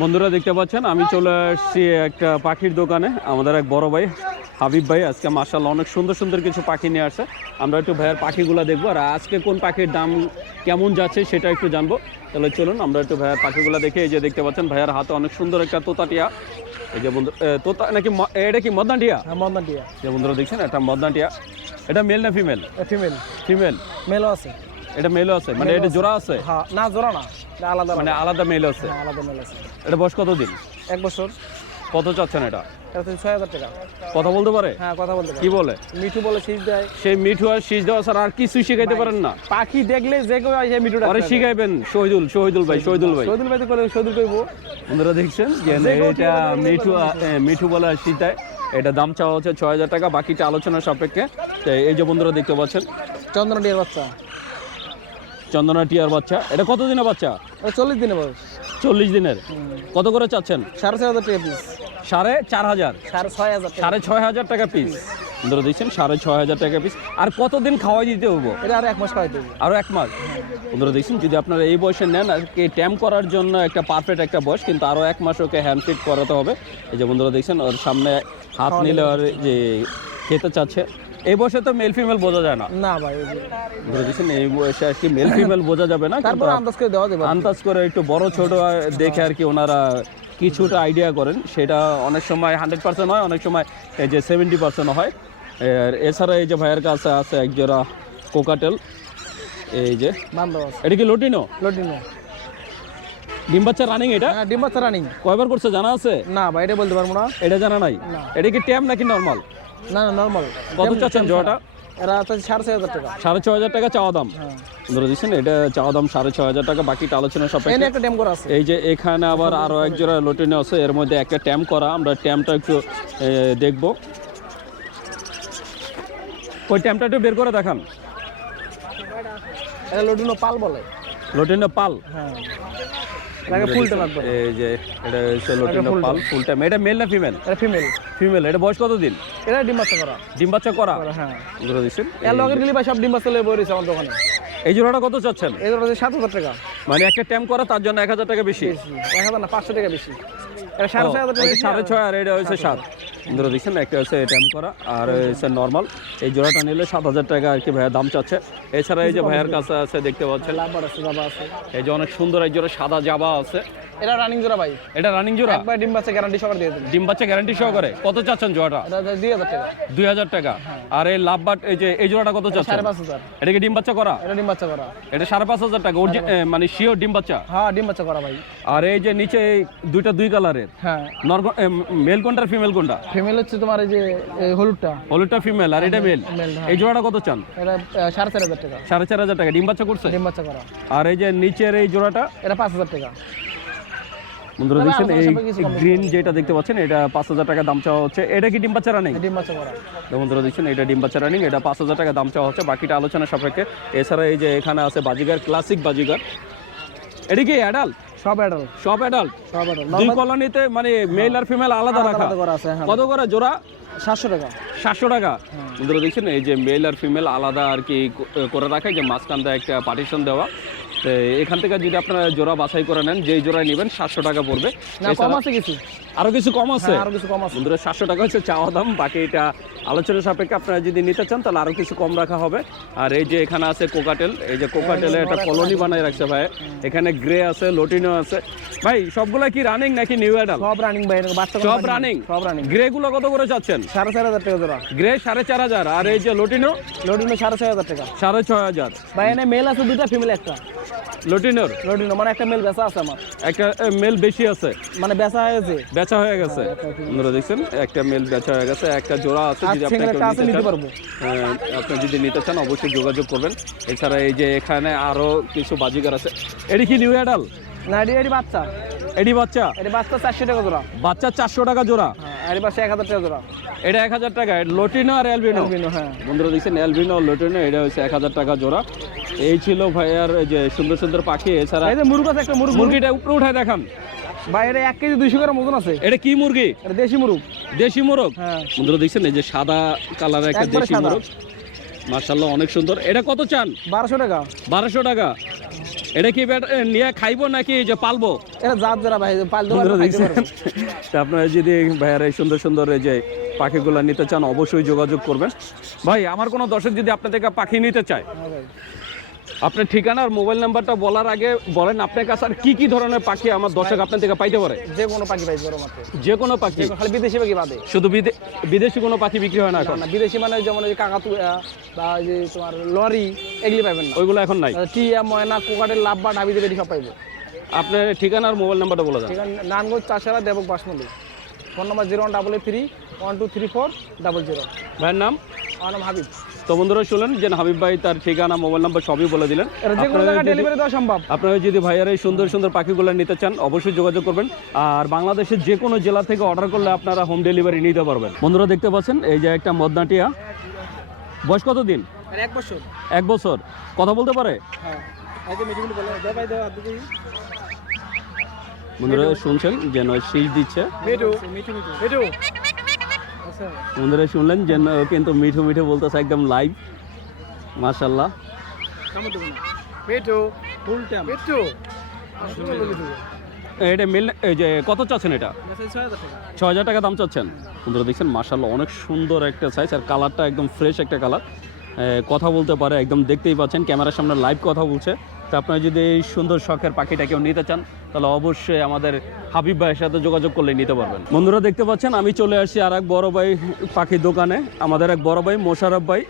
বন্ধুরা দেখতে পাচ্ছেন আমি চলে আসছি একটা পাখির দোকানে। আমাদের এক বড় ভাই হাবিব ভাই আজকে মাশাআল্লাহ অনেক সুন্দর সুন্দর কিছু পাখি নিয়ে আসছে। আমরা একটু ভাইয়ের পাখিগুলো দেখবো আর আজকে কোন পাখির দাম কেমন যাচ্ছে সেটা একটু জানবো। তাহলে চলুন আমরা একটু ভাইয়ের পাখিগুলো দেখে। এই যে দেখতে পাচ্ছেন ভাইয়ের হাতে অনেক সুন্দর একটা তোতাটিয়া। এই যে বন্ধু তোতা নাকি এটা কি মদনাটিয়া? হ্যাঁ মদনাটিয়া। যে বন্ধুরা দেখছেন এটা মদনাটিয়া। এটা মেল না ফিমেল? ফিমেল। ফিমেল মেলও আছে। এটা মেলও আছে মানে এটা জোড়া আছে? হ্যাঁ না জোড়া না, এটা আলাদা মানে আলাদা মেল আছে। হ্যাঁ আলাদা মেল আছে। এটা বয়স কত দিন? 1 বছর। কত চাচ্ছেন এটা? এটা 6000 টাকা। কথা বলতে পারে? হ্যাঁ কথা বলতে পারে। কি বলে? মিঠু বলে শীষ দেয়। সেই মিঠু আর শীষ দেওয়া ছাড়া আর কিছু শিখাইতে পারেন না? পাখি দেখলে যে কেউ এই মিঠুটা আরে শিখাইবেন। শহীদুল ভাই শহীদুল ভাই তো করে শহীদুল কইবো। বন্ধুরা দেখছেন যে এটা মিঠু বলে শীষ দেয়। এটা দাম চাওয়া হচ্ছে 6000 টাকা, বাকিটা আলোচনা সাপেক্ষে। এই যে বন্ধুরা দেখতে পাচ্ছেন চন্দনা টিয়ার বাচ্চা। চন্দনা টিয়ার বাচ্চা। এটা কত দিনের বাচ্চা? 40 দিনের বয়স। 40 দিনের। কত করে চাচ্ছেন? 4500 টাকা পিস। 4500? 6500 টাকা পিস। বন্ধুরা দেখছেন 6500 টাকা পিস। আর কতদিন খাওয়াই দিতে হবে? এটা আর 1 মাস খাওয়াই দেব। আরো 1 মাস। বন্ধুরা দেখছেন যদি আপনারা এই বয়সে নেন আর কি ট্যাম করার জন্য একটা পারফেক্ট একটা বয়স, কিন্তু আরো 1 মাস ওকে হ্যান্ড ফিট করাতে হবে। এই যে বন্ধুরা দেখছেন ওর সামনে হাত নিলে আর যে খেতে চাচ্ছে। এই বয়সে তো মেল ফিমেল বোঝা যায় না। না ভাই বন্ধুরা দেখছেন এই বয়সে আর কি মেল ফিমেল বোঝা যাবে না, তারপর আন্দাজ করে দেওয়া যাবে। আন্দাজ করে একটু বড় ছোট দেখে আর কি ওনারা কিছুটা আইডিয়া করেন। সেটা অনেক সময় 100% হয়, অনেক সময় এই যে 70% হয়। আর এছাড়া এই যে ভাইয়ের কাছে আছে এক জোড়া কোকাটেল। এই যে এটা কি লটিনো? লটিনো। ডিম বাচ্চা রানিং? এটা হ্যাঁ ডিম বাচ্চা রানিং। কয়বার করছে জানা আছে? না ভাই এটা বলতে পারবো না। এটা জানা নাই? এটা কি ট্যাম নাকি নরমাল? না না নরমাল। কত চাচ্ছেন জোড়াটা? এরা তো 6500 টাকা। 6500 টাকা চাওয়া দাম। ধরে দিচ্ছেন এটা চাওয়া দাম 6500 টাকা, বাকিটা আলোচনা সাপেক্ষে। একটা ট্যাম করা আছে। এই যে এখানে আবার আরো এক জোড়া লটিনো আছে, এর মধ্যে একটা ট্যাম করা। আমরা ট্যামটা একটু দেখবো। ওই ট্যামটা একটু বের করে দেখান। এটা লটিনো পাল বলে। লটিনো পাল? হ্যাঁ লাগে ফুল ট্যাম একবার। এই যে এটা হচ্ছে লটিনো পাল ফুল ট্যাম। এটা মেল না ফিমেল? এটা ফিমেল। ফিমেল। এটা বয়স কত দিন? এটা ডিম বাচ্চা করা। ডিম বাচ্চা করা? হ্যাঁ ধরে দিচ্ছেন এর লগের গলি ভাই সব ডিম বাচ্চা লয়ে বইছে আমার দোকানে। এই জোড়াটা কত চাচ্ছেন? এই জোড়াটা 7000 টাকা। মানে একটা ট্যাম করা তার জন্য 1000 টাকা বেশি? 1000 না 500 টাকা বেশি। এটা 6500 টাকা। 6.5 আর এটা হচ্ছে 7। ধরে দিচ্ছেন একটা হচ্ছে ট্যাম করা আর হচ্ছে নর্মাল। এই জোড়াটা নিলে 7000 টাকা আর কি ভাইয়া দাম চাচ্ছে। এছাড়া এই যে ভাইয়ার কাছে আছে দেখতে পাচ্ছেন লাভবার আছে, জাবা আছে। এই যে অনেক সুন্দর এক জোড়া সাদা জাবা আছে। এটা রানিং জোড়া ভাই। এটা রানিং জোড়া? একবার ডিম বাচ্চা গ্যারান্টি সহকারে দিয়ে দেব। ডিম বাচ্চা গ্যারান্টি সহকারে? কত চাচ্ছেন জোড়াটা? এটা 2000 টাকা। 2000 টাকা। আর এই লাভবাট এই যে এই জোড়াটা কত চাচ্ছেন? 5500। এটা কি ডিম বাচ্চা করা? এটা ডিম বাচ্চা করা। এটা 5500 টাকা মানে শিওর ডিম বাচ্চা? হ্যাঁ ডিম বাচ্চা করা ভাই। আর এই যে নিচে দুইটা দুই কালারের। হ্যাঁ মেল কোনটা ফিমেল কোনটা? ফিমেল হচ্ছে তোমার এই যে হলুদটা। হলুদটা ফিমেল আর এটা মেল। এই জোড়াটা কত চান? এটা 4500 টাকা। 4500 টাকা। ডিম বাচ্চা করছে? ডিম বাচ্চা করা। আর এই যে নিচের এই জোড়াটা? এটা 5000 টাকা। বন্ধুরা দেখছেন এই গ্রিন যেটা দেখতে পাচ্ছেন এটা 5000 টাকা দাম চাওয়া হচ্ছে। এটা কি ডিম বাচ্চা রানিং? ডিম বাচ্চা করা। বন্ধুরা দেখছেন এটা ডিম বাচ্চা রানিং, এটা 5000 টাকা দাম চাওয়া হচ্ছে, বাকিটা আলোচনা সাপেক্ষে। এছাড়া এই যে এখানে আছে বাজিগার, ক্লাসিক বাজিগার। এটা কি অ্যাডাল্ট? সব অ্যাডাল্ট। সব অ্যাডাল্ট? সব অ্যাডাল্ট। দুই কলোনিতে মানে মেল আর ফিমেল আলাদা রাখা আছে। কত করে জোড়া? 700 টাকা। 700 টাকা। বন্ধুরা দেখছেন এই যে মেল আর ফিমেল আলাদা আর কি করে রাখা, যে মাঝখানটা একটা পার্টিশন দেওয়া। তো এখান থেকে যদি আপনারা জোড়া বাছাই করে নেন, যেই জোড়ায় নেবেন 700 টাকা পড়বে। কম আছে কিছু? আরো কিছু কম আছে? আরো কিছু কম আছে। বন্ধুরা 700 টাকা হচ্ছে চাওয়া দাম, বাকি এটা আলোচনা সাপেক্ষে। আপনারা যদি নিতে চান তাহলে আরো কিছু কম রাখা হবে। আর এই যে এখানে আছে কোকাটেল, এই যে কোকাটেলের একটা কলোনি বানাই রাখছে ভাই। এখানে গ্রে আছে, লটিনো আছে। ভাই সবগুলা কি রানিং নাকি নিউ অ্যাডাল্ট? সব রানিং ভাই, বাচ্চা সব রানিং। সব রানিং। গ্রে গুলো কত করে চাচ্ছেন? 4500 টাকা জোড়া। গ্রে 4500। আর এই যে লটিনো? লটিনো 6500 টাকা। 6500। ভাই এনে মেল আছে দুইটা, ফিমেল একটা। লটিনোর? লটিনো মানে একটা মেল বেচা আছে আমার। একটা মেল বেশি আছে মানে বেচা হয়েছে? বেচা হয়ে গেছে। আপনারা দেখছেন একটা মেল বেচা হয়ে গেছে, একটা জোড়া আছে। যদি আপনি নিতে পারবো, আপনি যদি নিতে চান অবশ্যই যোগাযোগ করবেন। এছাড়া এই যে এখানে আরো কিছু বাজিগার আছে। এটি কি নিউ অ্যাডাল? না এডি বাচ্চা। এডি বাচ্চা? এডি বাচ্চা 400 টাকা জোড়া। বাচ্চা 400 টাকা জোড়া? হ্যাঁ এডি বাচ্চা 1000 টাকা জোড়া। এটা 1000 টাকা। লটিনো আর অ্যালবিনো? হ্যাঁ বন্ধুরা দেখছেন অ্যালবিনো লটিনো এটা হচ্ছে 1000 টাকা জোড়া। এই ছিল ভাইয়ার যে সুন্দর সুন্দর পাখি। এছাড়া এই যে মুরগ আছে একটা, মুরগিটা উপরে উঠায় দেখান ভাই। এটা 1 কেজি 200 গ্রাম ওজন আছে। এটা কি মুরগি? এটা দেশি মুরগ। দেশি মুরগ? হ্যাঁ। বন্ধুরা দেখছেন এই যে সাদা কালারের একটা দেশি মুরগ, মাশাআল্লাহ অনেক সুন্দর। এটা কত চান? 1200 টাকা। 1200 টাকা। এটা কি নিয়ে খাইবো নাকি যে পালবো? এটা জাত যারা ভাই পালতে বন্ধুরা পারবে, খাইতে দেখছেন? পারবে। তা আপনারা যদি ভাইয়ার এই সুন্দর সুন্দর এই যে পাখিগুলো নিতে চান অবশ্যই যোগাযোগ করবেন। ভাই আমার কোনো দর্শক যদি আপনার থেকে পাখি নিতে চায়, হ্যাঁ ভাই। আপনার ঠিকানা আর মোবাইল নাম্বারটা বলার আগে বলেন আপনার কাছে আর কি কি ধরনের পাখি আমার দর্শক আপনার থেকে পাইতে পারে? যে কোনো পাখি পাই বড় মাত্র, যে কোনো পাখি, খালি বিদেশি পাখি বাদে। শুধু বিদেশি কোনো পাখি বিক্রি হয় না এখন? না, বিদেশি মানে যেমন ওই কাকাতুয়া বা ওই যে তোমার লরি, এগুলি পাইবেন না। ওইগুলো এখন নাই? টিয়া, ময়না, কোকাটের, লাভবার্ড, হাবিজাবি এটি সব পাইবে। আপনার ঠিকানা আর মোবাইল নাম্বারটা বলে দেন। ঠিকানা নারায়ণগঞ্জ চাষারা, দেবক বাসমলি। ফোন নম্বর 01883123400। ভাইয়ের নাম? আমার নাম হাবিব। তো বন্ধুরা শুনলেন যে হাবিব ভাই তার ঠিকানা মোবাইল নাম্বার সবই বলে দিলেন। যে কোনো জায়গায় ডেলিভারি দেওয়া সম্ভব। আপনারা যদি ভাইয়ার এই সুন্দর সুন্দর পাখিগুলো নিতে চান অবশ্যই যোগাযোগ করবেন। আর বাংলাদেশের যে কোনো জেলা থেকে অর্ডার করলে আপনারা হোম ডেলিভারি নিতে পারবেন। বন্ধুরা দেখতে পাচ্ছেন এই যে একটা মদনাটিয়া, বয়স কত দিন? 1 বছর। 1 বছর। কথা বলতে পারে? হ্যাঁ। এই যে মিটিগুলো বলে দে ভাই, দাও আদু দিই। বন্ধুরা শুনছেন যে শীষ দিচ্ছে। মিঠু মিঠু মিঠু মিঠু। আচ্ছা বন্ধুরা শুনলেন যে কিন্তু মিঠু মিঠু বলতেছে একদম লাইভ। মাশাআল্লাহ। কেমন দেব না মিঠু ফুলটা মিঠু। এটা মিল এই যে কত চাচ্ছেন এটা? 6000 টাকা। 6000 টাকা দাম চাচ্ছেন। বন্ধুরা দেখছেন মাশাআল্লাহ অনেক সুন্দর একটা সাইজ আর কালারটা একদম ফ্রেশ একটা কালার। কথা বলতে পারে একদম, দেখতেই পাচ্ছেন ক্যামেরার সামনে লাইভ কথা বলছে। তো আপনারা যদি এই সুন্দর শখের পাখিটা কেউ নিতে চান তাহলে অবশ্যই আমাদের হাবিব ভাইয়ের সাথে যোগাযোগ করলে নিতে পারবেন। বন্ধুরা দেখতে পাচ্ছেন আমি চলে আসছি আর এক বড় ভাই পাখির দোকানে। আমাদের এক বড় ভাই মোশাররফ ভাই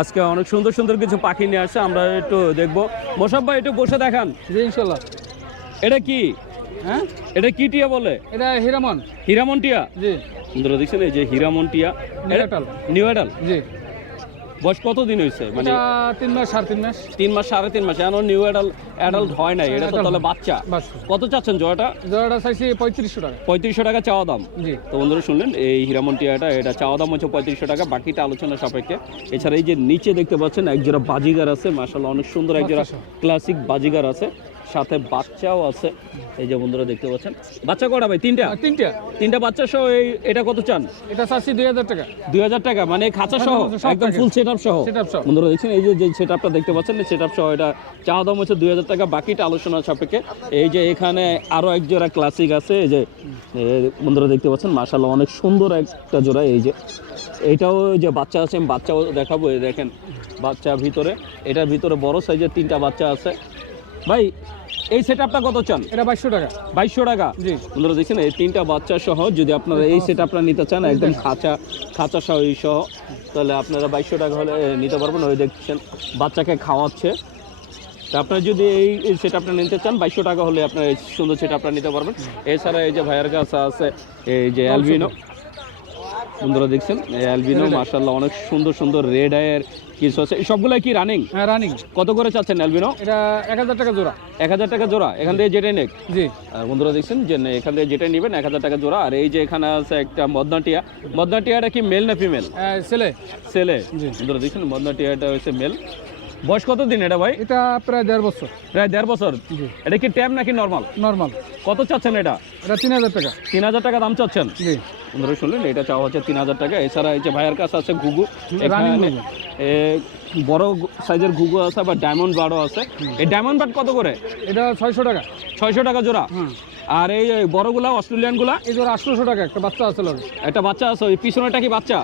আজকে অনেক সুন্দর সুন্দর কিছু পাখি নিয়ে আসছে, আমরা একটু দেখবো। মোশাররফ ভাই একটু বসে দেখান। জি ইনশাআল্লাহ। এটা কি? হ্যাঁ এটা কি টিয়া বলে? এটা হীরামন। হীরামন টিয়া? জি। বন্ধুরা দেখছেন এই যে হীরামন টিয়া, নিউ অ্যাডাল। জি। বয়স কত দিন হয়েছে? মানে 3 মাস 3.5 মাস। 3 মাস 3.5 মাস। এখন নিউ অ্যাডাল্ট হয় নাই, এটা তো তাহলে বাচ্চা। কত চাচ্ছেন জোড়াটা? জোড়াটা চাইছি 3500 টাকা। 3500 টাকা চাওয়া দাম। জি। তো বন্ধুরা শুনলেন এই হীরামন টিয়াটা, এটা চাওয়া দাম হচ্ছে 3500 টাকা, বাকিটা আলোচনা সাপেক্ষে। এছাড়া এই যে নিচে দেখতে পাচ্ছেন এক জোড়া বাজিগার আছে, মাশাআল্লাহ অনেক সুন্দর এক জোড়া ক্লাসিক বাজিগার আছে, সাথে বাচ্চাও আছে। এই যে বন্ধুরা দেখতে পাচ্ছেন বাচ্চা কটা ভাই? তিনটা বাচ্চা সহ। এটা কত চান? এটা চাচ্ছি 2000 টাকা। 2000 টাকা মানে খাঁচা সহ একদম ফুল সেটআপ সহ। বন্ধুরা দেখছেন এই যে সেটআপটা দেখতে পাচ্ছেন, সেটআপ সহ এটা চাওয়া দাম হচ্ছে 2000 টাকা, বাকিটা আলোচনা সাপেক্ষে। এই যে এখানে আরো এক জোড়া ক্লাসিক আছে, এই যে বন্ধুরা দেখতে পাচ্ছেন মাশাআল্লাহ অনেক সুন্দর একটা জোড়া। এই যে এটাও যে বাচ্চা আছে, আমি বাচ্চাও দেখাবো। এই দেখেন বাচ্চা ভিতরে, এটার ভিতরে বড় সাইজের 3টা বাচ্চা আছে। ভাই এই সেটআপটা কত চান? এটা 2200 টাকা। 2200 টাকা। জি। বন্ধুরা দেখছেন এই 3টা বাচ্চা সহ যদি আপনারা এই সেটআপটা নিতে চান একদম খাঁচা সহ এই সহ, তাহলে আপনারা 2200 টাকা হলে নিতে পারবেন। ওই দেখছেন বাচ্চাকে খাওয়াচ্ছে। তা আপনারা যদি এই সেটআপটা নিতে চান 2200 টাকা হলে আপনারা এই সুন্দর সেটআপটা নিতে পারবেন। এছাড়া এই যে ভাইয়ের কাছে আছে এই যে অ্যালবিনো। বন্ধুরা দেখছেন এই অ্যালবিনো মাশাআল্লাহ অনেক সুন্দর সুন্দর রেড আইয়ের কিছু আছে। সবগুলো কি রানিং? হ্যাঁ রানিং। কত করে চাচ্ছেন অ্যালবিনো? এটা 1000 টাকা জোড়া। 1000 টাকা জোড়া। এখান থেকে যেটাই নেক। জি। আর বন্ধুরা দেখছেন যে এখান থেকে যেটাই নেবেন 1000 টাকা জোড়া। আর এই যে এখানে আছে একটা মদনাটিয়া। মদনাটিয়াটা কি মেল না ফিমেল? ছেলে। ছেলে। জি। বন্ধুরা দেখছেন মদনাটিয়াটা হচ্ছে মেল। বয়স কত দিন এটা ভাই? এটা প্রায় 1.5 বছর। প্রায় 1.5 বছর। জি। এটা কি ট্যাম নাকি নরমাল? নরমাল। কত চাচ্ছেন এটা? এটা 3000 টাকা। 3000 টাকা দাম চাচ্ছেন? জি। বন্ধুরা শুনলেন এটা চাওয়া হচ্ছে 3000 টাকা। এছাড়া এই যে ভাইয়ের কাছে আছে ঘুঘু, এখানে বড় সাইজের ঘুঘু আছে, আবার ডায়মন্ড বার্ডও আছে। এই ডায়মন্ড বার্ড কত করে? এটা 600 টাকা। 600 টাকা জোড়া। আর এই বড়গুলা অস্ট্রেলিয়ান গুলা? এই জোড়া 800 টাকা। একটা বাচ্চা আছে। একটা বাচ্চা আছে, ওই পিছনেটা কি বাচ্চা?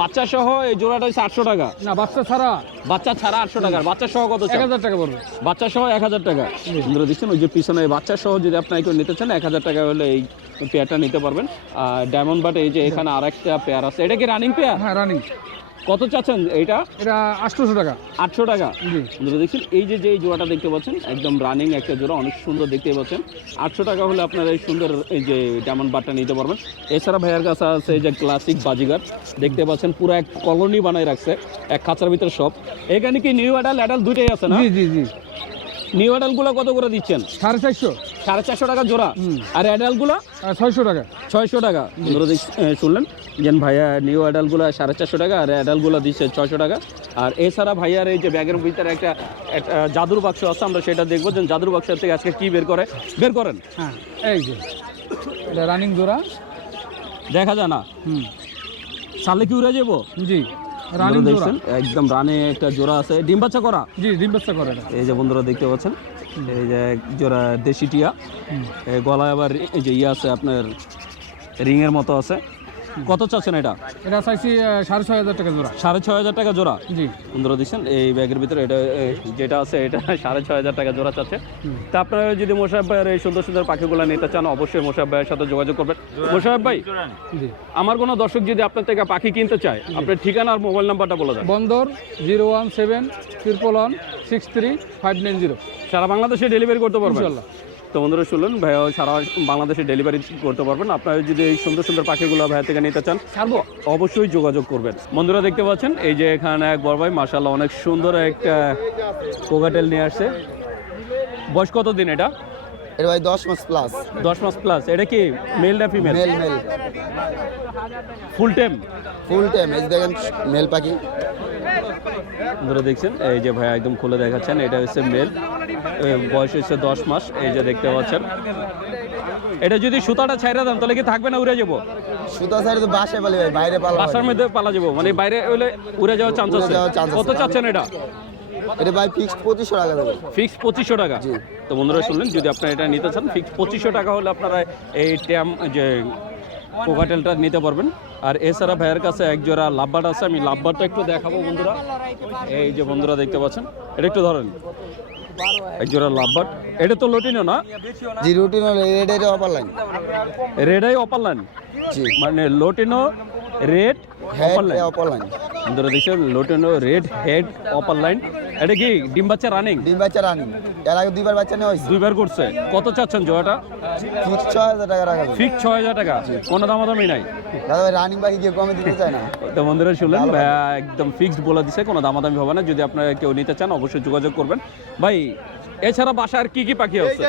বাচ্চা সহ এই জোড়াটা হচ্ছে 800 টাকা। না বাচ্চা ছাড়া। বাচ্চা ছাড়া 800 টাকা। বাচ্চা সহ কত? 1000 টাকা পড়বে। বাচ্চা সহ 1000 টাকা। বন্ধুরা দেখছেন ওই যে পিছনে বাচ্চা সহ যদি আপনারা কেউ নিতে চান 1000 টাকা হলে এই পেয়ারটা নিতে পারবেন। আর ডায়মন্ড বাট এই যে এখানে আরেকটা পেয়ার আছে। এটা কি রানিং পেয়ার? হ্যাঁ রানিং। কত চাচ্ছেন এইটা? এটা 800 টাকা। 800 টাকা। বন্ধুরা দেখছেন এই যে জোড়াটা দেখতে পাচ্ছেন একদম রানিং একটা জোড়া, অনেক সুন্দর দেখতে পাচ্ছেন। 800 টাকা হলে আপনারা এই সুন্দর এই যে ডায়মন্ড বাটটা নিতে পারবেন। এছাড়া ভাইয়ের কাছে আছে এই যে ক্লাসিক বাজিগার দেখতে পাচ্ছেন, পুরো এক কলোনি বানায় রাখছে, এক খাঁচার ভিতরে সব। এখানে কি নিউ অ্যাডাল্ট দুইটাই আছে না? জি জি জি। নিউ অ্যাডাল্ট গুলো কত করে দিচ্ছেন? 450। 450 টাকা জোড়া। আর অ্যাডাল্ট গুলো 600 টাকা। 600 টাকা। বন্ধুরা শুনলেন যে ভাইয়া নিউ অ্যাডাল্ট গুলো 450 টাকা আর অ্যাডাল্ট গুলো দিচ্ছে 600 টাকা। আর এছাড়া ভাইয়ার এই যে ব্যাগের ভিতরে একটা জাদুর বাক্স আছে, আমরা সেটা দেখবো যে জাদুর বাক্স থেকে আজকে কি বের করেন। হ্যাঁ এই যে এটা রানিং জোড়া। দেখা যায় না। ছাড়লে কি উড়ে যাবো? জি। রানিং জোড়া দেখছেন একদম রানে একটা জোড়া আছে, ডিম বাচ্চা করা। জি ডিম বাচ্চা করে না এই যে বন্ধুরা দেখতে পাচ্ছেন, এই যে এক জোড়া দেশি টিয়া, এই গলায় আবার এই যে ইয়ে আছে আপনার রিং এর মতো আছে। কত চাচ্ছেন এটা? এটা চাইছি 6,500 টাকা জোড়া। 6,500 টাকা জোড়া। জি বন্ধুরা দেখছেন এই ব্যাগের ভিতরে এটা যেটা আছে এটা 6,500 টাকা জোড়া চাচ্ছে। তা আপনারা যদি মোশাররফ ভাইয়ের এই সুন্দর সুন্দর পাখিগুলো নিতে চান অবশ্যই মোশাররফ ভাইয়ের সাথে যোগাযোগ করবেন। মোশাররফ ভাই, জি আমার কোনো দর্শক যদি আপনার থেকে পাখি কিনতে চায়, আপনার ঠিকানা আর মোবাইল নাম্বারটা বলে দেন। বন্দর 01711635990। সারা বাংলাদেশে ডেলিভারি করতে পারবেন ইনশাআল্লাহ। তো বন্ধুরা শুনলেন, ভাইয়া সারা বাংলাদেশে ডেলিভারি করতে পারবেন। আপনারা যদি এই সুন্দর সুন্দর পাখিগুলো ভাইয়া থেকে নিতে চান ছাড়বো অবশ্যই যোগাযোগ করবেন। বন্ধুরা দেখতে পাচ্ছেন এই যে এখানে এক বড় ভাই মাশাআল্লাহ অনেক সুন্দর একটা কোকাটেল নিয়ে আসছে। বয়স কত দিন এটা? এটা ভাই 10 মাস প্লাস। 10 মাস প্লাস। এটা কি মেল না female? Male male full time? Full time. এই যে দেখেন মেল পাখি। বন্ধুরা দেখছেন এই যে ভাই একদম খুলে দেখাচ্ছেন, এটা হচ্ছে মেল, বয়স হচ্ছে 10 মাস। এই যে দেখতে পাচ্ছেন, এটা যদি সুতাটা ছাইরা দেন তাহলে কি থাকবে না উড়ে যাবো? সুতা সাইড তো বাসায় পালি ভাই, বাইরে পালা। বাসার মধ্যে পালা যাবো, মানে বাইরে হলে উড়ে যাওয়ার চান্স উড়ে আছে। যাওয়ার chance আছে। কত চাচ্ছেন এটা? এটা ভাই ফিক্সড 2500 টাকা দেবো। ফিক্স 2500 টাকা। জি। তো বন্ধুরা শুনলেন, যদি আপনারা এটা নিতে চান ফিক্স 2500 টাকা হলে আপনারা এই ট্যাম যে কোকাটেলটা নিতে পারবেন। আর এছাড়া ভাইয়ের কাছে এক জোড়া লাভবার্ড আছে, আমি লাভবার্ডটা একটু দেখাবো বন্ধুরা। এই যে বন্ধুরা দেখতে পাচ্ছেন, এটা একটু ধরেন, এক জোড়া লাভবার্ড। এটা তো লটিনো না? জি রুটিন হলো রেড এটা upper line. Red eye upper line, জি মানে লটিনো red head upper line. Upper line. বন্ধুরা দেখছেন লটিনো রেড হেড অপার লাইন। এটা কি ডিম বাচ্চা রানিং? ডিম বাচ্চা রানিং। এর আগে দুইবার বাচ্চা নেওয়া হয়েছে। দুইবার করছে। কত চাচ্ছেন জোড়াটা? ফিক্সড 6000 টাকা রাখা যাবে। ফিক্স 6000 টাকা, কোনো দামাদামি নাই। দাদা ভাই রানিং পাখি কেউ কমে দিতে চায় না। তো বন্ধুরা শুনলেন, ভাইয়া একদম ফিক্সড বলে দিছে, কোনো দামাদামি হবে না। যদি আপনারা কেউ নিতে চান অবশ্যই যোগাযোগ করবেন। ভাই এছাড়া বাসায় আর কি কি পাখি আছে?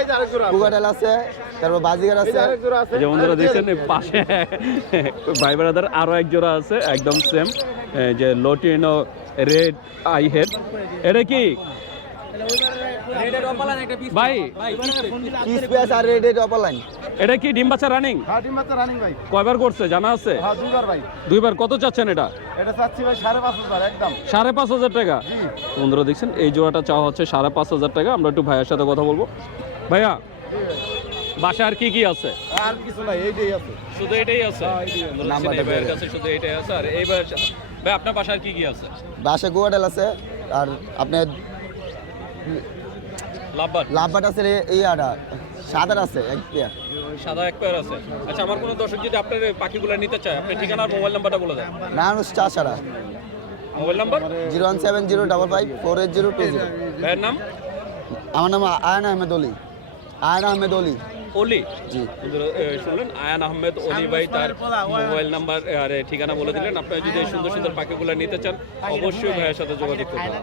কুকাটেল আছে, তারপর বাজিগার আছে। যে বন্ধুরা দেখছেন এই পাশে ভাই ব্রাদার আরো এক জোড়া আছে একদম সেম, যে লটিনো রেড আই হেড। এটা কি ভাই? পিস পেস আর রেড রেড অপার লাইন। এটা কি ডিম বাচ্চা রানিং? হ্যাঁ ডিম বাচ্চা রানিং ভাই। কয়বার করছে জানা আছে? হ্যাঁ দুইবার ভাই। দুইবার। কত চাচ্ছেন এটা? এটা চাচ্ছি ভাই 5,500 একদম। 5,500 টাকা। বন্ধুরা দেখছেন এই জোড়াটা চাওয়া হচ্ছে 5,500 টাকা। আমরা একটু ভাইয়ের সাথে কথা বলবো। ভাইয়া বাসায় আর কি কি আছে? আর কিছু নাই, এইটাই আছে। শুধু এটাই আছে? বন্ধুরা দেখছেন, এই ভাইয়ের কাছে শুধু এটাই আছে। আর এই ভাই আপনার বাসায় আর কি কি আছে? বাসে কুকাটেল আছে, আর আপনার লাভবার্ড? লাভবাট আছে এই আটা সাদার আছে এক পেয়ার। সাদা এক পেয়ার আছে। আচ্ছা, আমার কোনো দর্শক যদি আপনার এই পাখিগুলো নিতে চায়, আপনার ঠিকানা আর মোবাইল নাম্বারটা বলে দেন। নানুষ চা সারা মোবাইল নাম্বার? 01705548020। ভাইয়ের নাম? আমার নাম আয়ন আহমেদ অলি। আয়ন আহমেদ অলি। অলি? জি। শুনলেন, আয়ান আহমেদ অলি ভাই তার মোবাইল নাম্বার আর ঠিকানা বলে দিলেন। আপনারা যদি এই সুন্দর সুন্দর পাখিগুলো নিতে চান অবশ্যই ভাইয়ের সাথে যোগাযোগ করবেন।